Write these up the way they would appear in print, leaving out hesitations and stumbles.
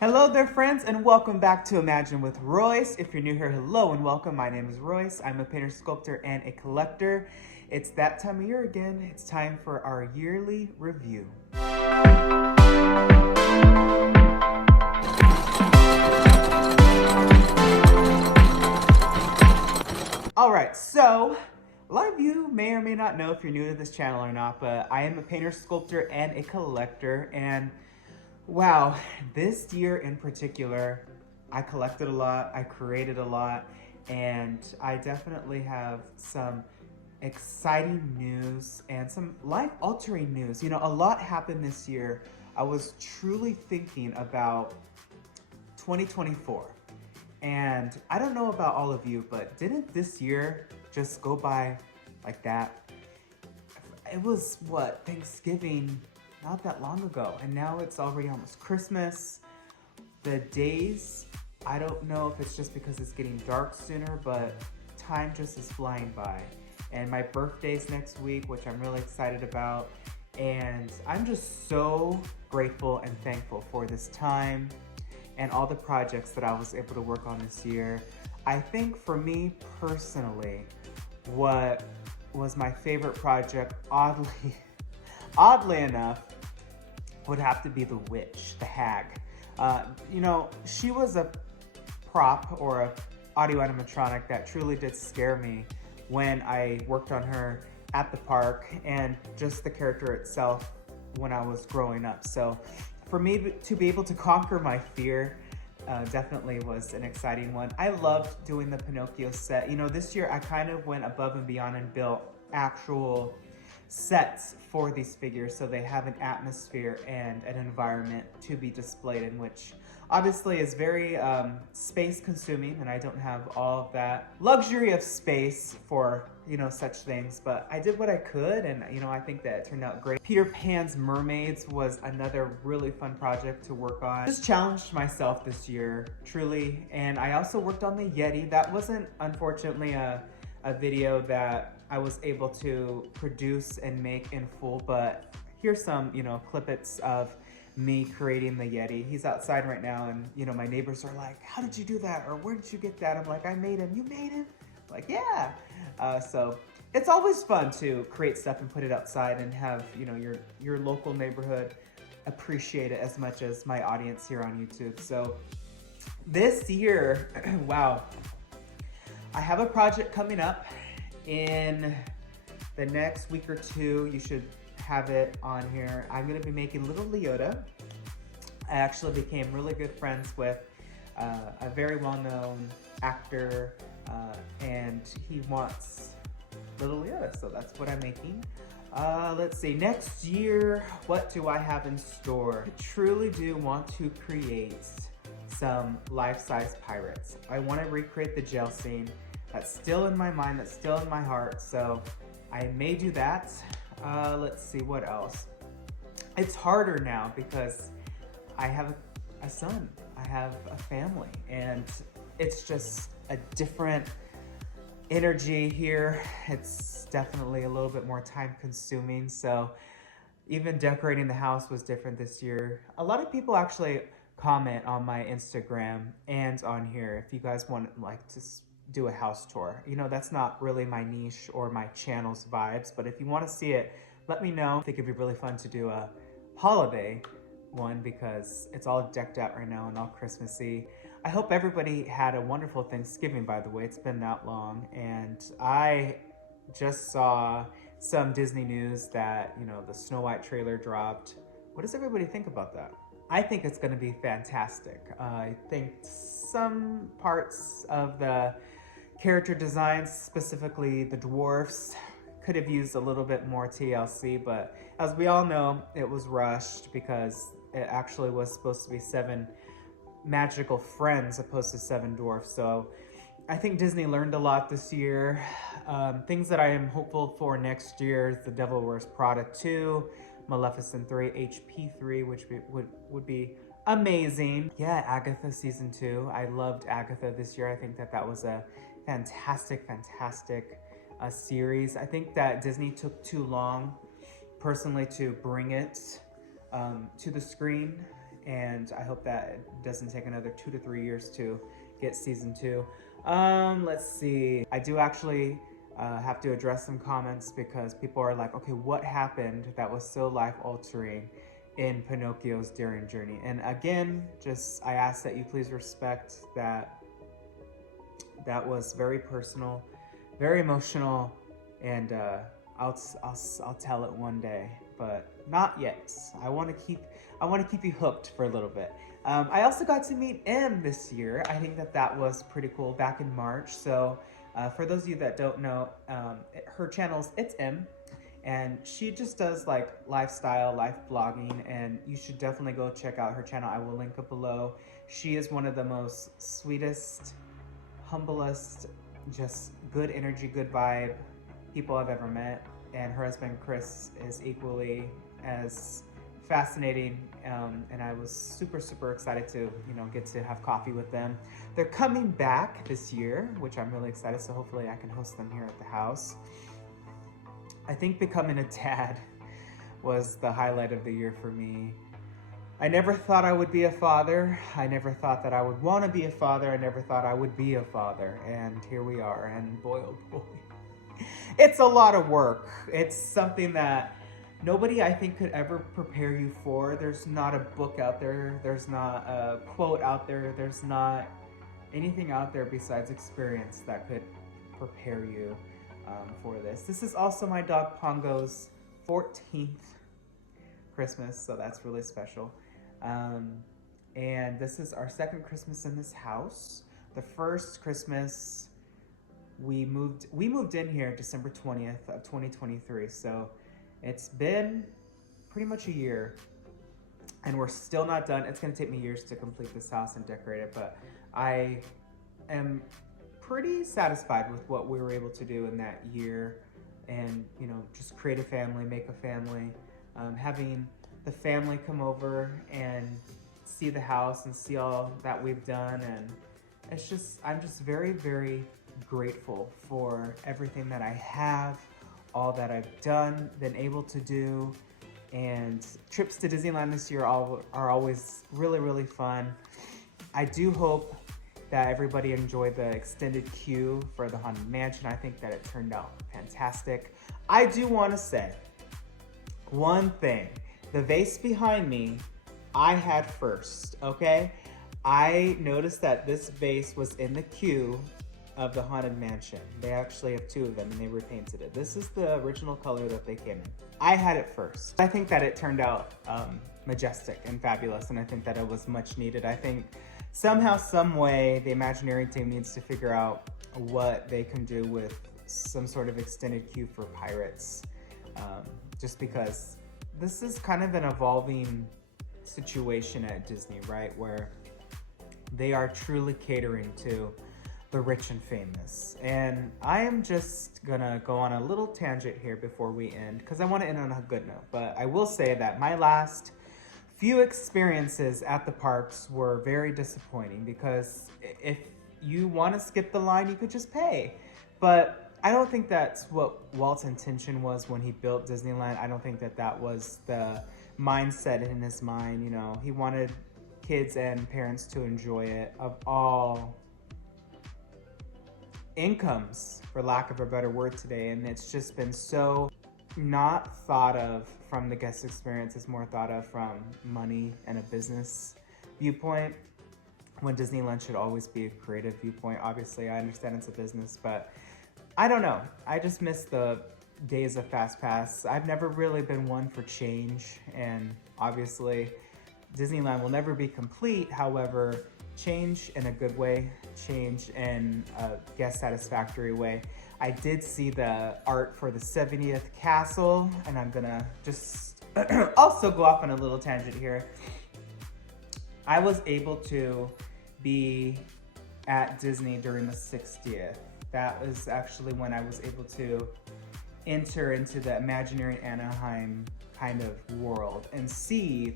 Hello there, friends, and welcome back to Imagine with Royce. If you're new here, hello and welcome. My name is Royce. I'm a painter, sculptor, and a collector. It's that time of year again. It's time for our yearly review. All right, so a lot of you may or may not know if you're new to this channel or not, but I am a painter, sculptor, and a collector, and wow, this year in particular, I collected a lot, I created a lot, and I definitely have some exciting news and some life-altering news. You know, a lot happened this year. I was truly thinking about 2024. And I don't know about all of you, but didn't this year just go by like that? It was, what, Thanksgiving not that long ago, and now it's already almost Christmas. The days, I don't know if it's just because it's getting dark sooner, but time just is flying by. And my birthday's next week, which I'm really excited about. And I'm just so grateful and thankful for this time and all the projects that I was able to work on this year. I think for me personally, what was my favorite project, oddly enough, would have to be the witch, the hag. You know, she was a prop or a audio animatronic that truly did scare me when I worked on her at the park, and just the character itself when I was growing up. So for me to be able to conquer my fear definitely was an exciting one. I loved doing the Pinocchio set. You know, this year I kind of went above and beyond and built actual sets for these figures, so they have an atmosphere and an environment to be displayed in, which obviously is very space consuming, and I don't have all of that luxury of space for, you know, such things, but I did what I could, and you know, I think that it turned out great. Peter Pan's Mermaids was another really fun project to work on. Just challenged myself this year, truly, and I also worked on the Yeti. That wasn't, unfortunately, a video that I was able to produce and make in full, but here's some, you know, clippets of me creating the Yeti. He's outside right now, and you know, my neighbors are like, how did you do that? Or where did you get that? I'm like, I made him. You made him? I'm like, yeah. So it's always fun to create stuff and put it outside and have, you know, your local neighborhood appreciate it as much as my audience here on YouTube. So this year, wow, I have a project coming up in the next week or two. You should have it on here. I'm gonna be making Little Leota. I actually became really good friends with a very well-known actor, and he wants Little Leota, so that's what I'm making. Let's see, next year, what do I have in store? I truly do want to create some life-size pirates. I want to recreate the jail scene. That's still in my mind, that's still in my heart, so I may do that. Let's see, what else? It's harder now because I have a son, I have a family, and it's just a different energy here. It's definitely a little bit more time consuming, so even decorating the house was different this year. A lot of people actually comment on my Instagram and on here if you guys want like to do a house tour. You know, that's not really my niche or my channel's vibes, but if you want to see it, let me know. I think it'd be really fun to do a holiday one because it's all decked out right now and all Christmassy. I hope everybody had a wonderful Thanksgiving, by the way. It's been that long, and I just saw some Disney news that, you know, the Snow White trailer dropped. What does everybody think about that? I think it's going to be fantastic. I think some parts of the character designs, specifically the dwarfs, could have used a little bit more TLC, but as we all know, it was rushed because it actually was supposed to be 7 magical friends opposed to 7 dwarfs. So I think Disney learned a lot this year. Things that I am hopeful for next year is The Devil Wears Prada 2, Maleficent 3, HP 3, which would be amazing. Yeah, Agatha season 2. I loved Agatha this year. I think that was a fantastic series. I think that Disney took too long, personally, to bring it to the screen. and I hope that it doesn't take another 2 to 3 years to get season 2. Let's see. I do actually have to address some comments because people are like, okay, what happened that was so life-altering in Pinocchio's daring journey? And again, just I ask that you please respect that that was very personal, very emotional, and I'll tell it one day, but not yet. I want to keep you hooked for a little bit. I also got to meet M this year. I think that was pretty cool back in March. So for those of you that don't know, her channel's It's M, and she just does like lifestyle, life blogging, and you should definitely go check out her channel. I will link it below. She is one of the most sweetest, humblest, just good energy, good vibe people I've ever met. And her husband Chris is equally as fascinating, and I was super excited to get to have coffee with them. They're coming back this year, which I'm really excited, so hopefully I can host them here at the house. I think becoming a dad was the highlight of the year for me. I never thought I would be a father. I never thought that I would want to be a father. I never thought I would be a father, and here we are. And boy, oh boy, it's a lot of work. It's something that nobody, I think, could ever prepare you for. There's not a book out there. There's not a quote out there. There's not anything out there besides experience that could prepare you for this. This is also my dog Pongo's 14th Christmas, so that's really special. And this is our second Christmas in this house. The first Christmas we moved in here December 20th of 2023, so it's been pretty much a year, and we're still not done. It's gonna take me years to complete this house and decorate it, but I am pretty satisfied with what we were able to do in that year, and just create a family, make a family, having the family come over and see the house and see all that we've done, and I'm just very grateful for everything that I have, all that I've done, been able to do, and trips to Disneyland this year are always really fun. I do hope that everybody enjoyed the extended queue for the Haunted Mansion. I think that it turned out fantastic. I do want to say one thing. The vase behind me, I had first, okay? I noticed that this vase was in the queue of the Haunted Mansion. They actually have 2 of them, and they repainted it. This is the original color that they came in. I had it first. I think that it turned out majestic and fabulous, and I think that it was much needed. I think somehow, some way, the Imagineering team needs to figure out what they can do with some sort of extended queue for Pirates, just because this is kind of an evolving situation at Disney, right? Where they are truly catering to the rich and famous. And I am just gonna go on a little tangent here before we end, because I want to end on a good note. But I will say that my last few experiences at the parks were very disappointing, because if you want to skip the line, you could just pay. But I don't think that's what Walt's intention was when he built Disneyland. I don't think that was the mindset in his mind. He wanted kids and parents to enjoy it of all incomes, for lack of a better word today. And it's just been so not thought of from the guest experience. It's more thought of from money and a business viewpoint, when Disneyland should always be a creative viewpoint. Obviously, I understand it's a business, but I don't know. I just miss the days of Fast Pass. I've never really been one for change, and obviously Disneyland will never be complete. However, change in a good way, change in a guest satisfactory way. I did see the art for the 70th castle, and I'm gonna just also go off on a little tangent here. I was able to be at Disney during the 60th. That was actually when I was able to enter into the Imagineering Anaheim kind of world and see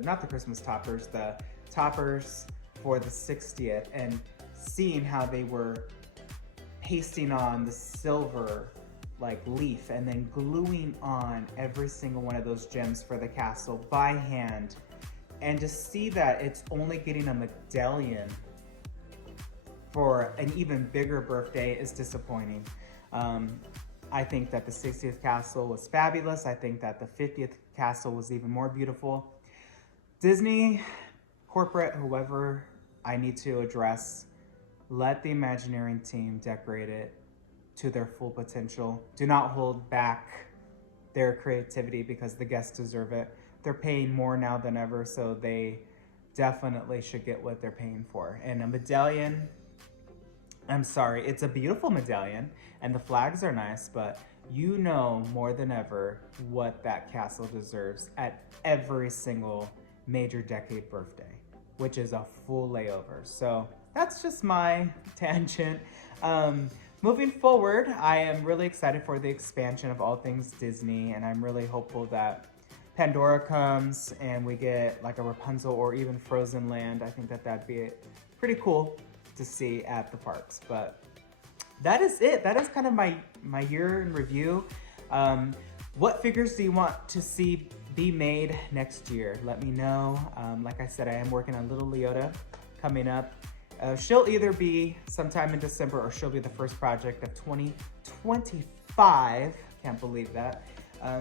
not the Christmas toppers, the toppers for the 60th, and seeing how they were pasting on the silver leaf and then gluing on every single one of those gems for the castle by hand. And to see that it's only getting a medallion for an even bigger birthday is disappointing. I think that the 60th castle was fabulous. I think that the 50th castle was even more beautiful. Disney, corporate, whoever I need to address, let the Imagineering team decorate it to their full potential. Do not hold back their creativity because the guests deserve it. They're paying more now than ever, so they definitely should get what they're paying for. And a medallion, I'm sorry, it's a beautiful medallion and the flags are nice, but you know more than ever what that castle deserves at every single major decade birthday, which is a full layover. So that's just my tangent. Moving forward, I am really excited for the expansion of all things Disney, and I'm really hopeful that Pandora comes and we get like a Rapunzel or even Frozen Land. I think that that'd be pretty cool to see at the parks. But that is it. That is kind of my year in review. What figures do you want to see be made next year? Let me know. Like I said, I am working on Little Leota coming up. She'll either be sometime in December or she'll be the first project of 2025. Can't believe that.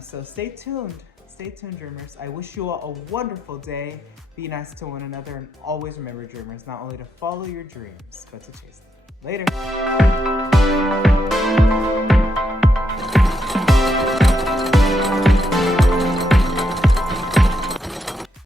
So stay tuned. Stay tuned, dreamers. I wish you all a wonderful day. Be nice to one another, and always remember, dreamers, not only to follow your dreams, but to chase them. Later.